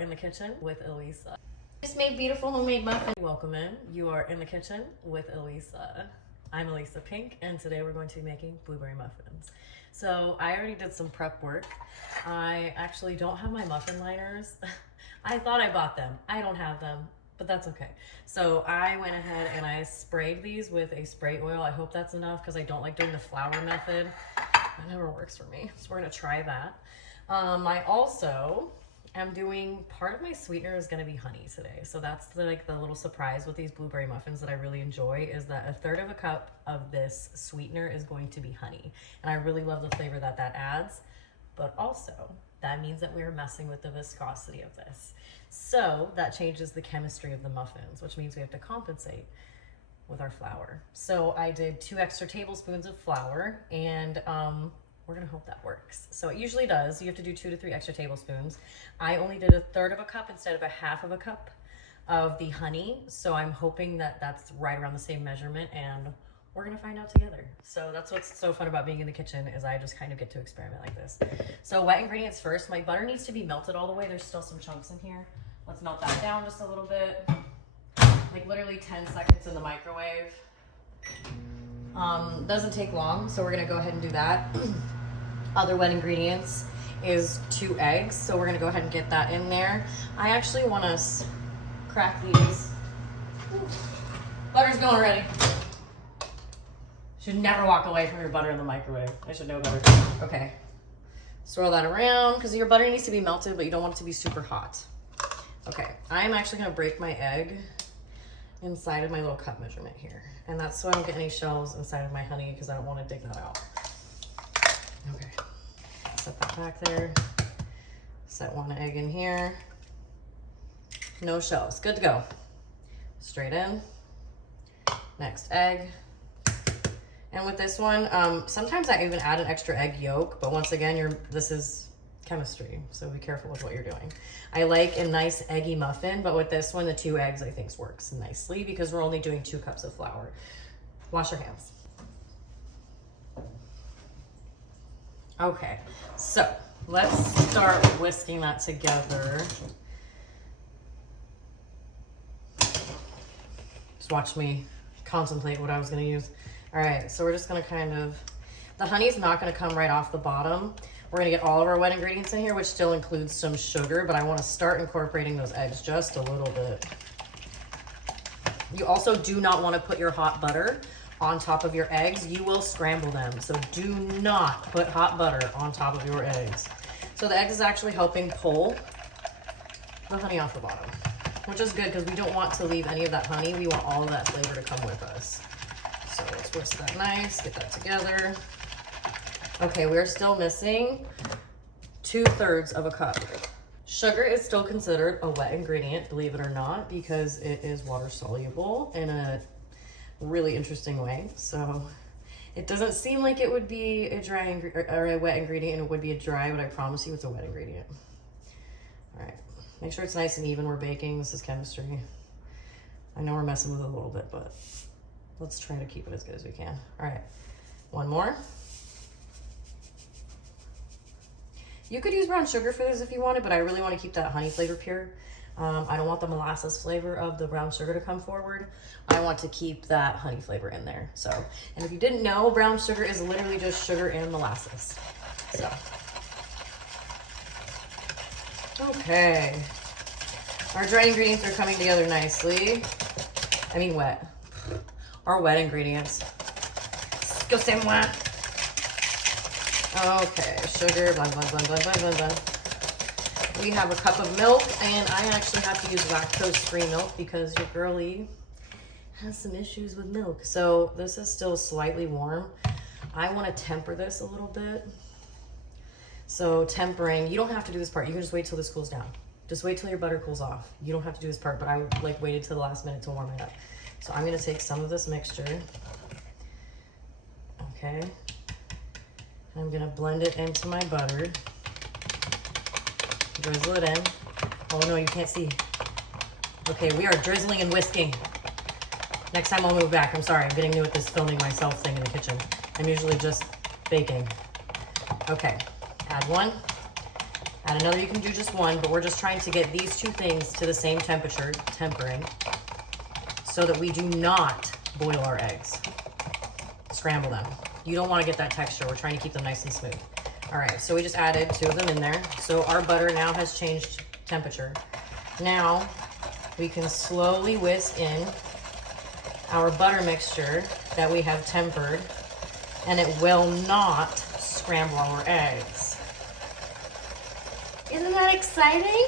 In the kitchen with Elisa. Just made beautiful homemade muffins. Welcome in. You are in the kitchen with Elisa. I'm Elisa Pink, and today we're going to be making blueberry muffins. So I already did some prep work. I actually don't have my muffin liners. I thought I bought them. I don't have them, but that's okay. So I went ahead and I sprayed these with a spray oil. I hope that's enough because I don't like doing the flour method. That never works for me. So we're gonna try that. I'm doing, part of my sweetener is gonna be honey today. So that's the little surprise with these blueberry muffins that I really enjoy, is that 1/3 of a cup of this sweetener is going to be honey. And I really love the flavor that that adds, but also that means that we're messing with the viscosity of this. So that changes the chemistry of the muffins, which means we have to compensate with our flour. So I did 2 extra tablespoons of flour, and we're gonna hope that works. So it usually does. You have to do 2 to 3 extra tablespoons. I only did 1/3 of a cup instead of 1/2 of a cup of the honey. So I'm hoping that that's right around the same measurement, and we're gonna find out together. So that's what's so fun about being in the kitchen, is I just kind of get to experiment like this. So wet ingredients first. My butter needs to be melted all the way. There's still some chunks in here. Let's melt that down just a little bit. Like literally 10 seconds in the microwave. Doesn't take long, so we're gonna go ahead and do that. Other wet ingredients is 2 eggs, so we're gonna go ahead and get that in there. I actually want to crack these. Ooh, butter's going already. Should never walk away from your butter in the microwave. I should know better. Okay, swirl that around because your butter needs to be melted, but you don't want it to be super hot. Okay, I'm actually gonna break my egg inside of my little cup measurement here, and that's so I don't get any shells inside of my honey, because I don't want to dig that out. Okay, set that back there. Set 1 egg in here. No shells. Good to go. Straight in. Next egg. And with this one, sometimes I even add an extra egg yolk, but once again, this is chemistry, so be careful with what you're doing. I like a nice eggy muffin, but with this one, the 2 eggs I think works nicely because we're only doing 2 cups of flour. Wash your hands. Okay, so let's start whisking that together. Just watch me contemplate what I was gonna use. All right, so we're just gonna the honey's not gonna come right off the bottom. We're gonna get all of our wet ingredients in here, which still includes some sugar, but I wanna start incorporating those eggs just a little bit. You also do not wanna put your hot butter on top of your eggs. You will scramble them, so do not put hot butter on top of your eggs. So the eggs is actually helping pull the honey off the bottom, which is good because we don't want to leave any of that honey. We want all of that flavor to come with us. So let's whisk that nice, get that together. Okay, we're still missing 2/3 of a cup. Sugar is still considered a wet ingredient, believe it or not, because it is water soluble in a really interesting way. So it doesn't seem like it would be a dry or a wet ingredient, and it would be a dry, but I promise you it's a wet ingredient. All right, make sure it's nice and even. We're baking, this is chemistry. I know we're messing with it a little bit, but let's try to keep it as good as we can. All right, 1 more. You could use brown sugar for this if you wanted, but I really want to keep that honey flavor pure. I don't want the molasses flavor of the brown sugar to come forward. I want to keep that honey flavor in there. So, and if you didn't know, brown sugar is literally just sugar and molasses. So, okay. Our dry ingredients are coming together nicely. I mean wet. Our wet ingredients. Go say wet. Okay, sugar, blend, blend, blend, blend, blend, blend, blend. We have a cup of milk, and I actually have to use lactose-free milk because your girlie has some issues with milk. So this is still slightly warm. I want to temper this a little bit. So tempering, you don't have to do this part. You can just wait till this cools down. Just wait till your butter cools off. You don't have to do this part, but I waited till the last minute to warm it up. So I'm going to take some of this mixture. Okay. I'm gonna blend it into my butter. Drizzle it in. Oh no, you can't see. Okay, we are drizzling and whisking. Next time I'll move back. I'm sorry, I'm getting new at this filming myself thing in the kitchen. I'm usually just baking. Okay, add 1, add another. You can do just one, but we're just trying to get these two things to the same temperature, tempering, so that we do not boil our eggs. Scramble them. You don't want to get that texture. We're trying to keep them nice and smooth. All right, so we just added 2 of them in there. So our butter now has changed temperature. Now we can slowly whisk in our butter mixture that we have tempered, and it will not scramble our eggs. Isn't that exciting?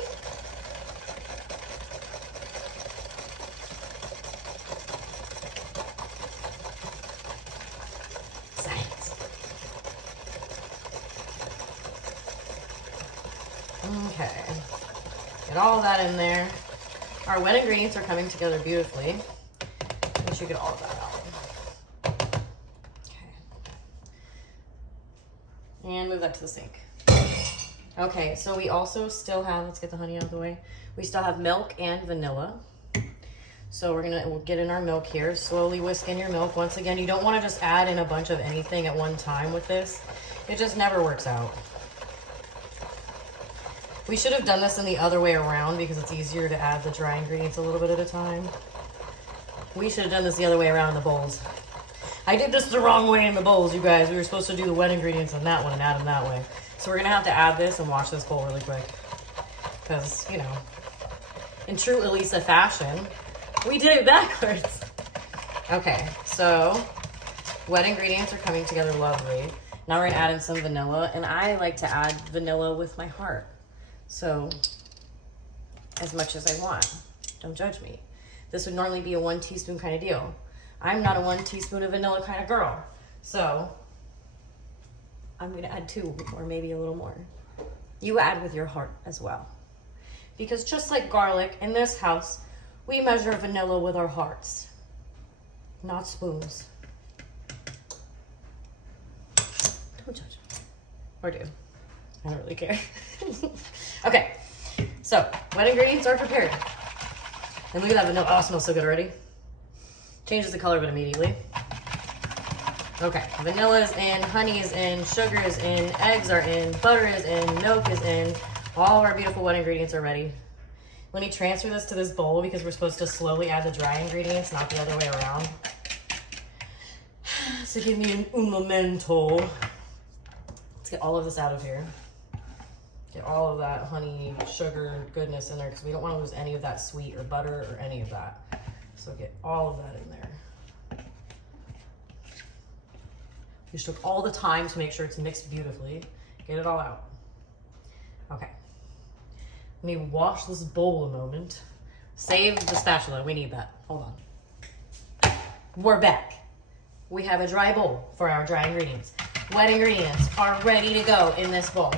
Science. Okay. Get all that in there. Our wet ingredients are coming together beautifully. We should get all of that out. Okay. And move that to the sink. Okay, so we also still have, let's get the honey out of the way. We still have milk and vanilla. So we'll get in our milk here. Slowly whisk in your milk. Once again, you don't want to just add in a bunch of anything at one time with this. It just never works out. We should have done this in the other way around because it's easier to add the dry ingredients a little bit at a time. We should have done this the other way around in the bowls. I did this the wrong way in the bowls, you guys. We were supposed to do the wet ingredients on that one and add them that way. So we're gonna have to add this and wash this bowl really quick. Because, you know, in true Elisa fashion, we did it backwards. Okay, so wet ingredients are coming together lovely. Now we're gonna add in some vanilla, and I like to add vanilla with my heart. So, as much as I want. Don't judge me. This would normally be a 1 teaspoon kind of deal. I'm not a 1 teaspoon of vanilla kind of girl. So, I'm gonna add 2 or maybe a little more. You add with your heart as well. Because just like garlic, in this house, we measure vanilla with our hearts, not spoons. Don't judge me. Or do. I don't really care. Okay, so wet ingredients are prepared. And look at that vanilla. Oh, it smells so good already. Changes the color of it immediately. Okay, vanilla is in, honey is in, sugar is in, eggs are in, butter is in, milk is in. All of our beautiful wet ingredients are ready. Let me transfer this to this bowl because we're supposed to slowly add the dry ingredients, not the other way around. So give me un momento. Let's get all of this out of here. Get all of that honey, sugar, goodness in there because we don't want to lose any of that sweet or butter or any of that. So get all of that in there. You just took all the time to make sure it's mixed beautifully. Get it all out. Okay. Let me wash this bowl a moment. Save the spatula. We need that. Hold on. We're back. We have a dry bowl for our dry ingredients. Wet ingredients are ready to go in this bowl.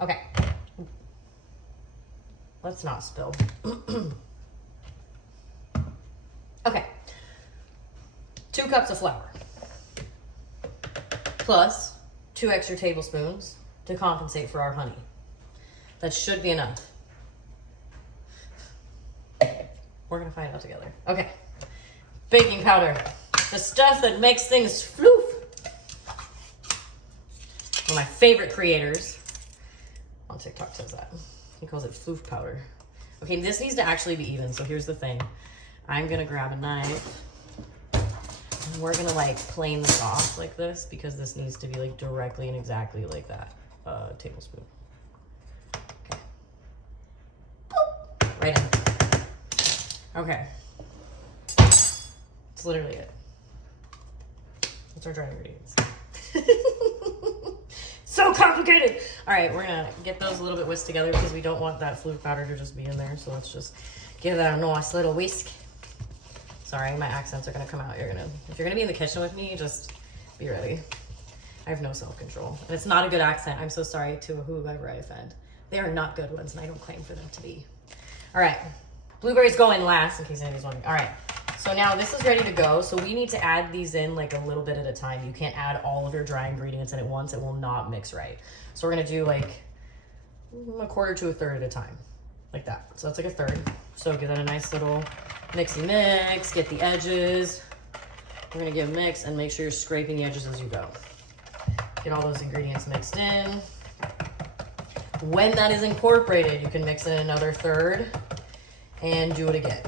Okay. Let's not spill. Okay. 2 cups of flour. Plus 2 extra tablespoons to compensate for our honey. That should be enough. We're gonna find out together. Okay. Baking powder. The stuff that makes things floof. One of my favorite creators on TikTok says that. He calls it floof powder. Okay, this needs to actually be even, so here's the thing. I'm gonna grab a knife. And we're gonna like plane this off like this because this needs to be like directly and exactly like that. Tablespoon. Okay. Boop. Right in. Okay. That's literally it. That's our dry ingredients. So complicated. All right, we're gonna get those a little bit whisked together because we don't want that floof powder to just be in there. So let's just give that a nice little whisk. Sorry, my accents are gonna come out. If you're gonna be in the kitchen with me, just be ready. I have no self-control. And it's not a good accent. I'm so sorry to whoever I offend. They are not good ones, and I don't claim for them to be. All right, blueberries go in last in case anybody's wondering. All right. So now this is ready to go. So we need to add these in like a little bit at a time. You can't add all of your dry ingredients in at once. It will not mix right. So we're gonna do like 1/4 to 1/3 at a time, like that. So that's like 1/3. So give that a nice little mixy mix, get the edges. We're gonna give a mix and make sure you're scraping the edges as you go. Get all those ingredients mixed in. When that is incorporated, you can mix in another third and do it again.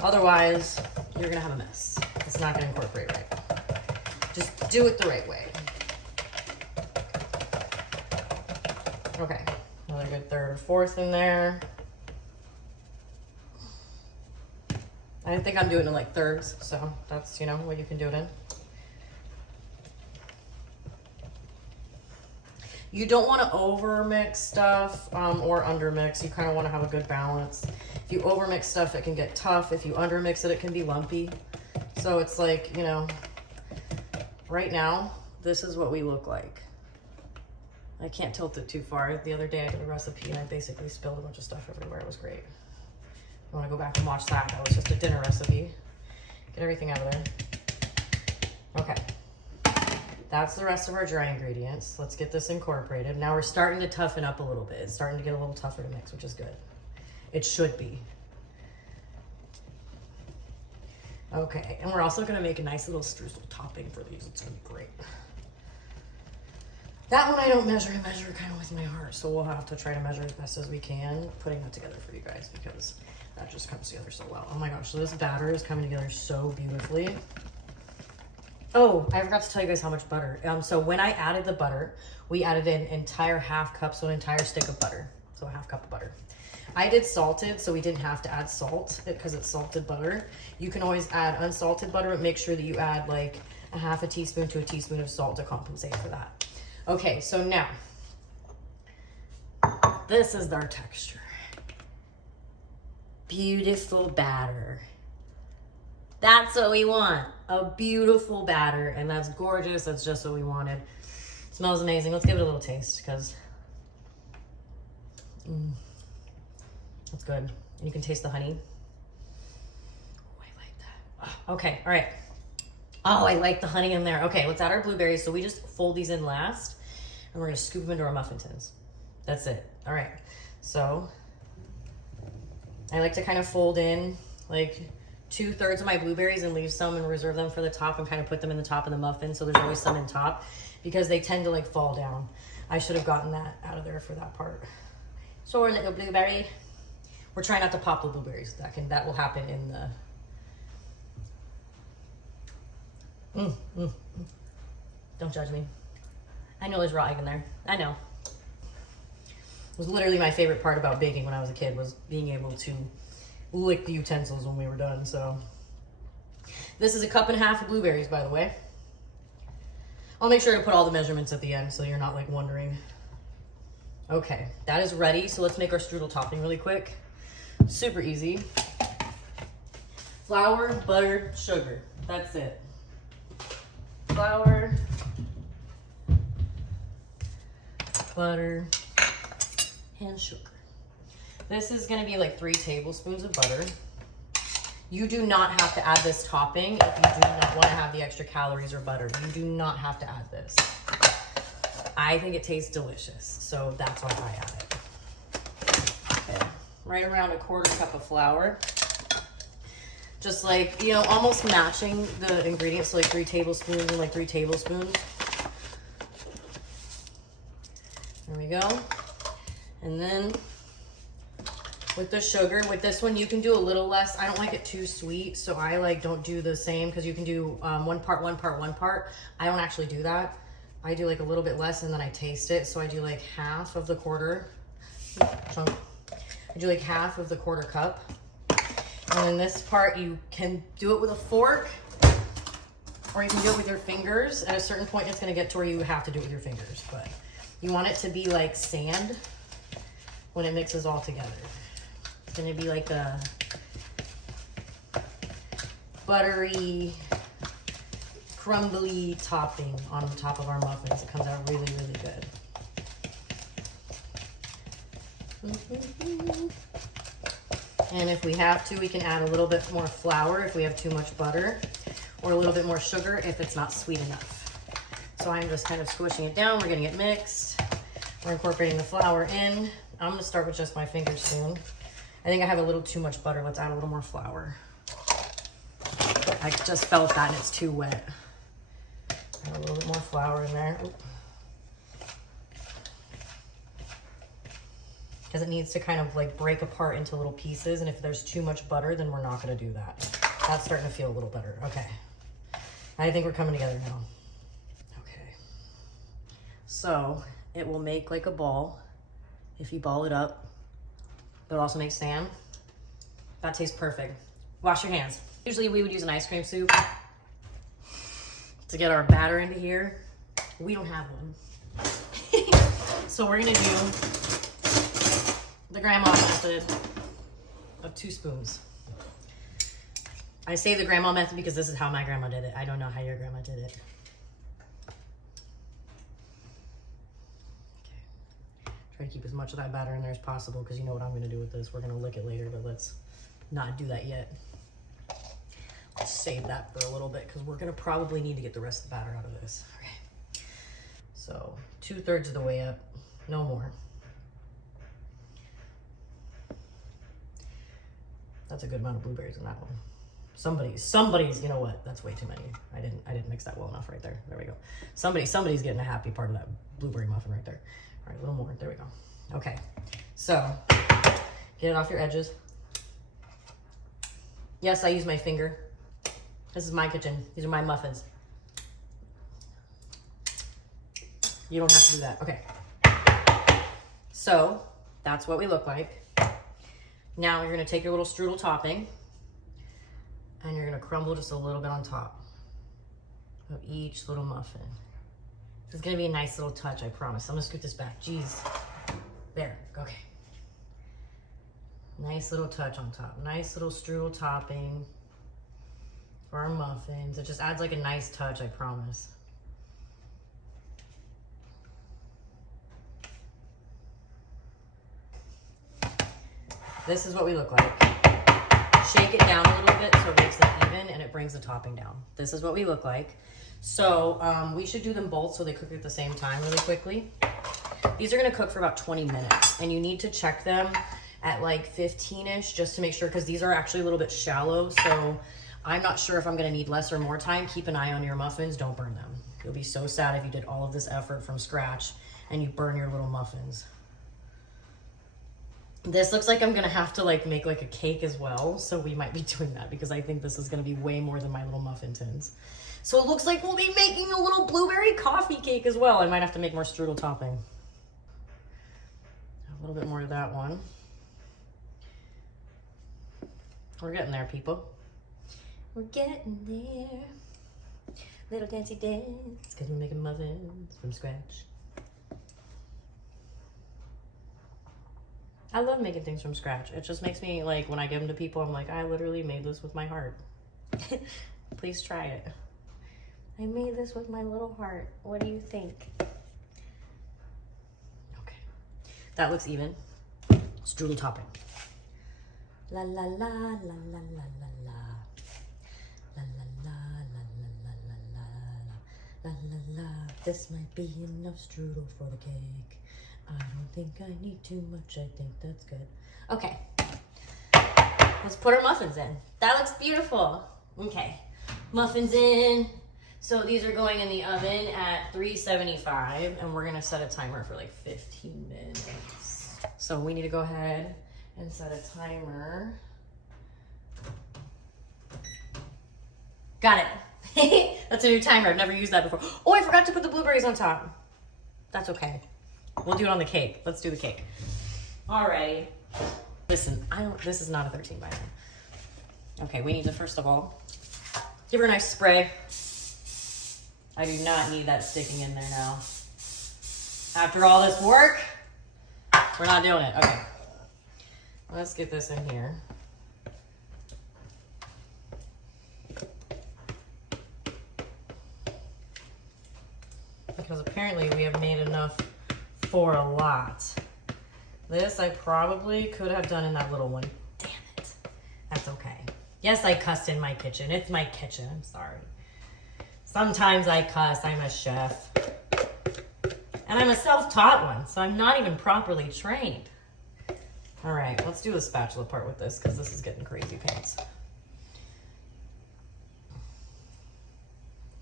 Otherwise, you're gonna have a mess. It's not gonna incorporate right. Just do it the right way. Okay, another good third or fourth in there. I think I'm doing it in like thirds, so that's, you know, what you can do it in. You don't want to over mix stuff or under mix. You kind of want to have a good balance. If you over mix stuff, it can get tough. If you under mix it, it can be lumpy. So it's like, you know, right now, this is what we look like. I can't tilt it too far. The other day I did a recipe and I basically spilled a bunch of stuff everywhere. It was great. You want to go back and watch that. That was just a dinner recipe. Get everything out of there. Okay. That's the rest of our dry ingredients. Let's get this incorporated. Now we're starting to toughen up a little bit. It's starting to get a little tougher to mix, which is good. It should be. Okay, and we're also gonna make a nice little streusel topping for these. It's gonna be great. That one I don't measure. I measure kind of with my heart, so we'll have to try to measure as best as we can, putting that together for you guys, because that just comes together so well. Oh my gosh, so this batter is coming together so beautifully. Oh, I forgot to tell you guys how much butter. So when I added the butter, we added an entire half cup, so an entire stick of butter. So a half cup of butter. I did salted, so we didn't have to add salt because it's salted butter. You can always add unsalted butter, but make sure that you add like a half a teaspoon to a teaspoon of salt to compensate for that. Okay, so now, this is our texture. Beautiful batter. That's what we want, a beautiful batter, and that's gorgeous. That's just what we wanted. It smells amazing. Let's give it a little taste, because that's good. And you can taste the honey. Oh, I like that. Oh, okay, all right. Oh, I like the honey in there. Okay, let's add our blueberries. So we just fold these in last, and we're gonna scoop them into our muffin tins. That's it. All right, so I like to kind of fold in like 2/3 of my blueberries and leave some and reserve them for the top and kind of put them in the top of the muffin, so there's always some in top, because they tend to like fall down. I should have gotten that out of there for that part. So our little blueberry. We're trying not to pop the blueberries. That will happen in the Don't judge me. I know there's raw egg in there. I know. It was literally my favorite part about baking when I was a kid, was being able to lick the utensils when we were done. So this is a cup and a half of blueberries, by the way. I'll make sure to put all the measurements at the end so you're not like wondering. Okay, that is ready. So let's make our strudel topping really quick. Super easy. Flour, butter, sugar. That's it. Flour, butter, and sugar. This is gonna be like 3 tablespoons of butter. You do not have to add this topping if you do not want to have the extra calories or butter. You do not have to add this. I think it tastes delicious, so that's why I add it. Okay. Right around 1/4 cup of flour. Just like, you know, almost matching the ingredients, so like 3 tablespoons and like 3 tablespoons. There we go. And then with the sugar, with this one, you can do a little less. I don't like it too sweet, so I like don't do the same, because you can do 1 part, 1 part, 1 part. I don't actually do that. I do like a little bit less and then I taste it. So I do like half of the quarter chunk. I do like half of the 1/4 cup. And then this part, you can do it with a fork or you can do it with your fingers. At a certain point, it's gonna get to where you have to do it with your fingers, but you want it to be like sand when it mixes all together. It's gonna be like a buttery, crumbly topping on the top of our muffins. It comes out really, really good. And if we have to, we can add a little bit more flour if we have too much butter, or a little bit more sugar if it's not sweet enough. So I'm just kind of squishing it down. We're getting it mixed. We're incorporating the flour in. I'm gonna start with just my fingers soon. I think I have a little too much butter. Let's add a little more flour. I just felt that and it's too wet. Add a little bit more flour in there. Oop. because it needs to kind of like break apart into little pieces. And if there's too much butter, then we're not gonna do that. That's starting to feel a little better. Okay. I think we're coming together now. Okay. So it will make like a ball if you ball it up. But it also makes sand. That tastes perfect. Wash your hands. Usually we would use an ice cream soup to get our batter into here. We don't have one. So we're gonna do the grandma method of 2 spoons. I say the grandma method because this is how my grandma did it. I don't know how your grandma did it. Okay. Try to keep as much of that batter in there as possible because you know what I'm gonna do with this. We're gonna lick it later, but let's not do that yet. Let's save that for a little bit because we're gonna probably need to get the rest of the batter out of this. Okay. So 2/3 of the way up, no more. That's a good amount of blueberries in that one. Somebody's, you know what? That's way too many. I didn't mix that well enough right there. There we go. Somebody's getting a happy part of that blueberry muffin right there. All right, a little more. There we go. Okay. So, get it off your edges. Yes, I use my finger. This is my kitchen. These are my muffins. You don't have to do that. Okay. So, that's what we look like. Now you're gonna take your little strudel topping and you're gonna crumble just a little bit on top of each little muffin. It's gonna be a nice little touch, I promise. I'm gonna scoot this back. Jeez. There, okay. Nice little touch on top. Nice little strudel topping for our muffins. It just adds like a nice touch, I promise. This is what we look like. Shake it down a little bit so it makes it even and it brings the topping down. This is what we look like. So we should do them both so they cook at the same time really quickly. These are gonna cook for about 20 minutes and you need to check them at like 15-ish just to make sure, because these are actually a little bit shallow. So I'm not sure if I'm gonna need less or more time. Keep an eye on your muffins, don't burn them. You'll be so sad if you did all of this effort from scratch and you burn your little muffins. This looks like I'm gonna have to like make like a cake as well. So we might be doing that because I think this is gonna be way more than my little muffin tins. So it looks like we'll be making a little blueberry coffee cake as well. I might have to make more strudel topping. A little bit more to that one. We're getting there, people. We're getting there. Little dancey dance, because we're making muffins from scratch. I love making things from scratch. It just makes me like, when I give them to people, I'm like, I literally made this with my heart. Please try it. I made this with my little heart. What do you think? Okay. That looks even. Strudel topping. La la la la la la la la. La la la la la la la la la la. This might be enough strudel for the cake. I don't think I need too much. I think that's good. Okay. Let's put our muffins in. That looks beautiful. Okay. Muffins in. So these are going in the oven at 375 and we're gonna set a timer for like 15 minutes. So we need to go ahead and set a timer. Got it. That's a new timer. I've never used that before. Oh, I forgot to put the blueberries on top. That's okay. We'll do it on the cake. Let's do the cake. All right. Listen, this is not a 13 by 9. Okay, we need to first of all give her a nice spray. I do not need that sticking in there now. After all this work, we're not doing it. Okay. Let's get this in here. Because apparently we have made enough for a lot. This I probably could have done in that little one. Damn it. That's okay. Yes, I cussed in my kitchen. It's my kitchen. I'm sorry. Sometimes I cuss. I'm a chef. And I'm a self-taught one, so I'm not even properly trained. All right, let's do the spatula part with this because this is getting crazy pants.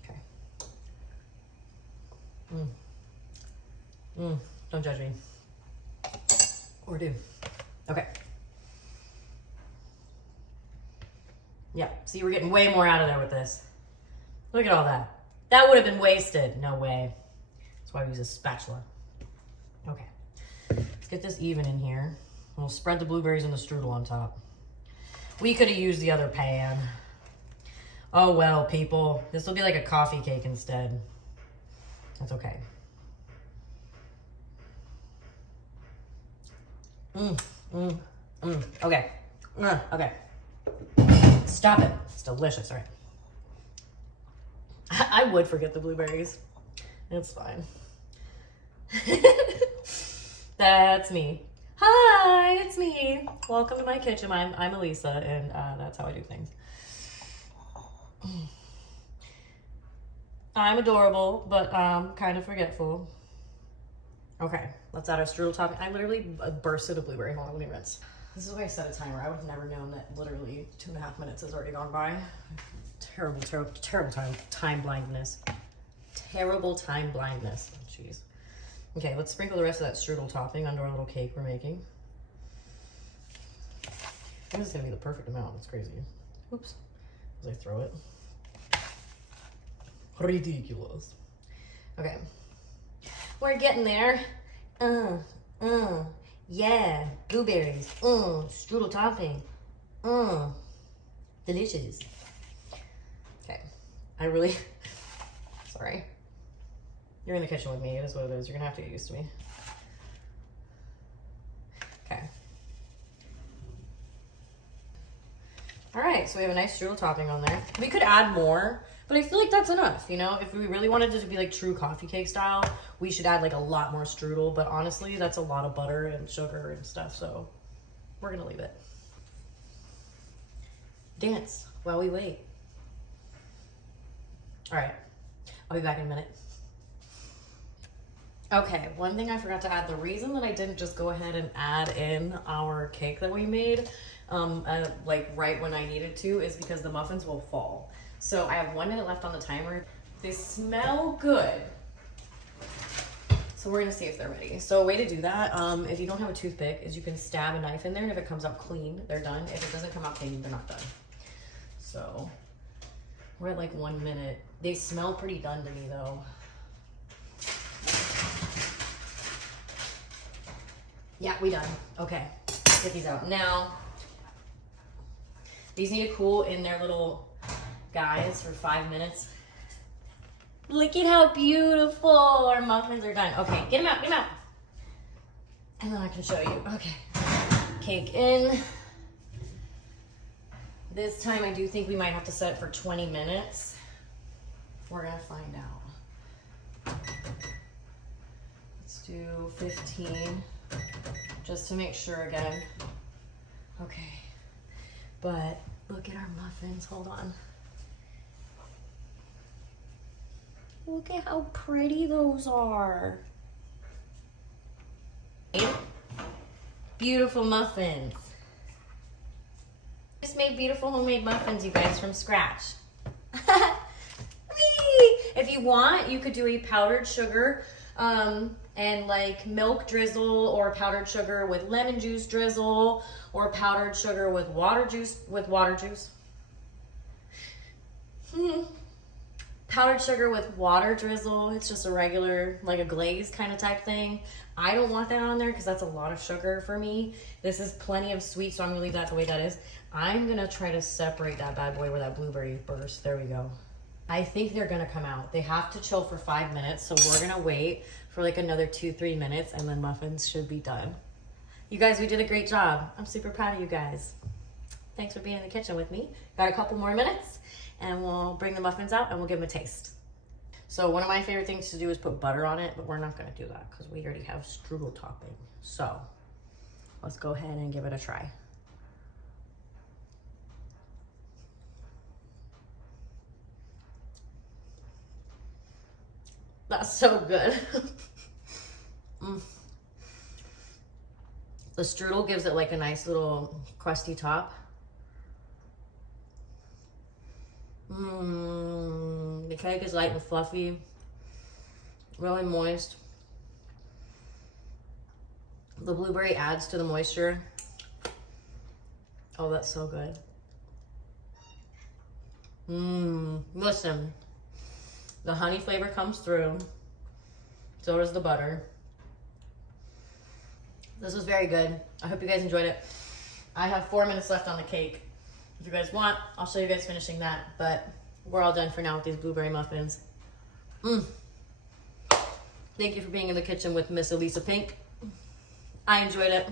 Okay. Don't judge me. Or do. Okay. Yeah, see, we're getting way more out of there with this. Look at all that. That would have been wasted. No way. That's why we use a spatula. Okay. Let's get this even in here. We'll spread the blueberries and the strudel on top. We could have used the other pan. Oh well, people. This will be like a coffee cake instead. That's okay. Okay. Okay. Stop it. It's delicious, right? I would forget the blueberries. It's fine. That's me. Hi, it's me. Welcome to my kitchen. I'm Elisa, and that's how I do things. I'm adorable, but kind of forgetful. Okay, let's add our strudel topping. I literally bursted a blueberry. Hold on, let me rinse. This is why I set a timer. I would have never known that literally 2.5 minutes has already gone by. Terrible, terrible, terrible time blindness. Terrible time blindness. Oh, jeez. Okay, let's sprinkle the rest of that strudel topping onto our little cake we're making. I think this is gonna be the perfect amount. It's crazy. Oops. As I throw it. Ridiculous. Okay. We're getting there. Yeah. Blueberries. Strudel topping. Delicious. Okay. I really... Sorry. You're in the kitchen with me. It is what it is. You're gonna have to get used to me. Okay. All right, so we have a nice strudel topping on there. We could add more, but I feel like that's enough, you know? If we really wanted it to be like true coffee cake style, we should add like a lot more strudel, but honestly, that's a lot of butter and sugar and stuff, so we're gonna leave it. Dance while we wait. All right, I'll be back in a minute. Okay, one thing I forgot to add, the reason that I didn't just go ahead and add in our cake that we made, like right when I needed to, is because the muffins will fall. So I have 1 minute left on the timer. They smell good. So we're gonna see if they're ready. So a way to do that, if you don't have a toothpick, is you can stab a knife in there, and if it comes out clean, they're done. If it doesn't come out clean, they're not done. So we're at like 1 minute. They smell pretty done to me though. Yeah, we done. Okay, get these out. Now, these need to cool in their little guys for 5 minutes. Look at how beautiful our muffins are done. Okay, get them out, get them out. And then I can show you. Okay, cake in. This time I do think we might have to set it for 20 minutes. We're gonna find out. Let's do 15. Just to make sure again. Okay, but look at our muffins, hold on. Look at how pretty those are. Beautiful muffins. Just made beautiful homemade muffins, you guys, from scratch. If you want, you could do a powdered sugar and like milk drizzle, or powdered sugar with lemon juice drizzle, or powdered sugar with water juice, powdered sugar with water drizzle. It's just a regular, like a glaze kind of type thing. I don't want that on there because that's a lot of sugar for me. This is plenty of sweet, so I'm gonna leave that the way that is. I'm gonna try to separate that bad boy where that blueberry burst. There we go. I think they're gonna come out. They have to chill for 5 minutes, so we're gonna wait for like another 2-3 minutes, and then muffins should be done. You guys, we did a great job. I'm super proud of you guys. Thanks for being in the kitchen with me. Got a couple more minutes, and we'll bring the muffins out and we'll give them a taste. So one of my favorite things to do is put butter on it, but we're not gonna do that because we already have strudel topping. So let's go ahead and give it a try. That's so good. The strudel gives it like a nice little crusty top. The cake is light and fluffy, really moist. The blueberry adds to the moisture. Oh, that's so good. Listen, the honey flavor comes through. So does the butter. This was very good. I hope you guys enjoyed it. I have 4 minutes left on the cake. If you guys want, I'll show you guys finishing that, but we're all done for now with these blueberry muffins. Thank you for being in the kitchen with Miss Elisa Pink. I enjoyed it.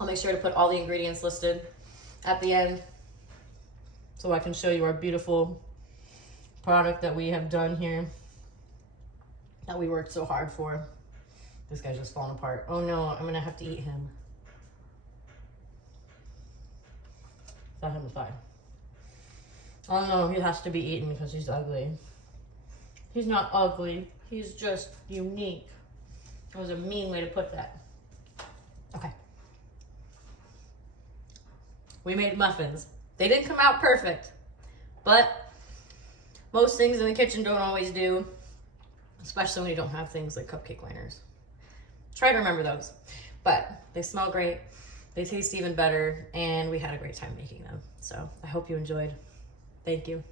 I'll make sure to put all the ingredients listed at the end so I can show you our beautiful product that we have done here, that we worked so hard for. This guy's just falling apart. Oh no, I'm gonna have to eat him. Let him fine. Oh no, he has to be eaten because he's ugly. He's not ugly, he's just unique. That was a mean way to put that. Okay. We made muffins. They didn't come out perfect, but most things in the kitchen don't always do, especially when you don't have things like cupcake liners. Try to remember those. But they smell great, they taste even better, and we had a great time making them. So I hope you enjoyed. Thank you.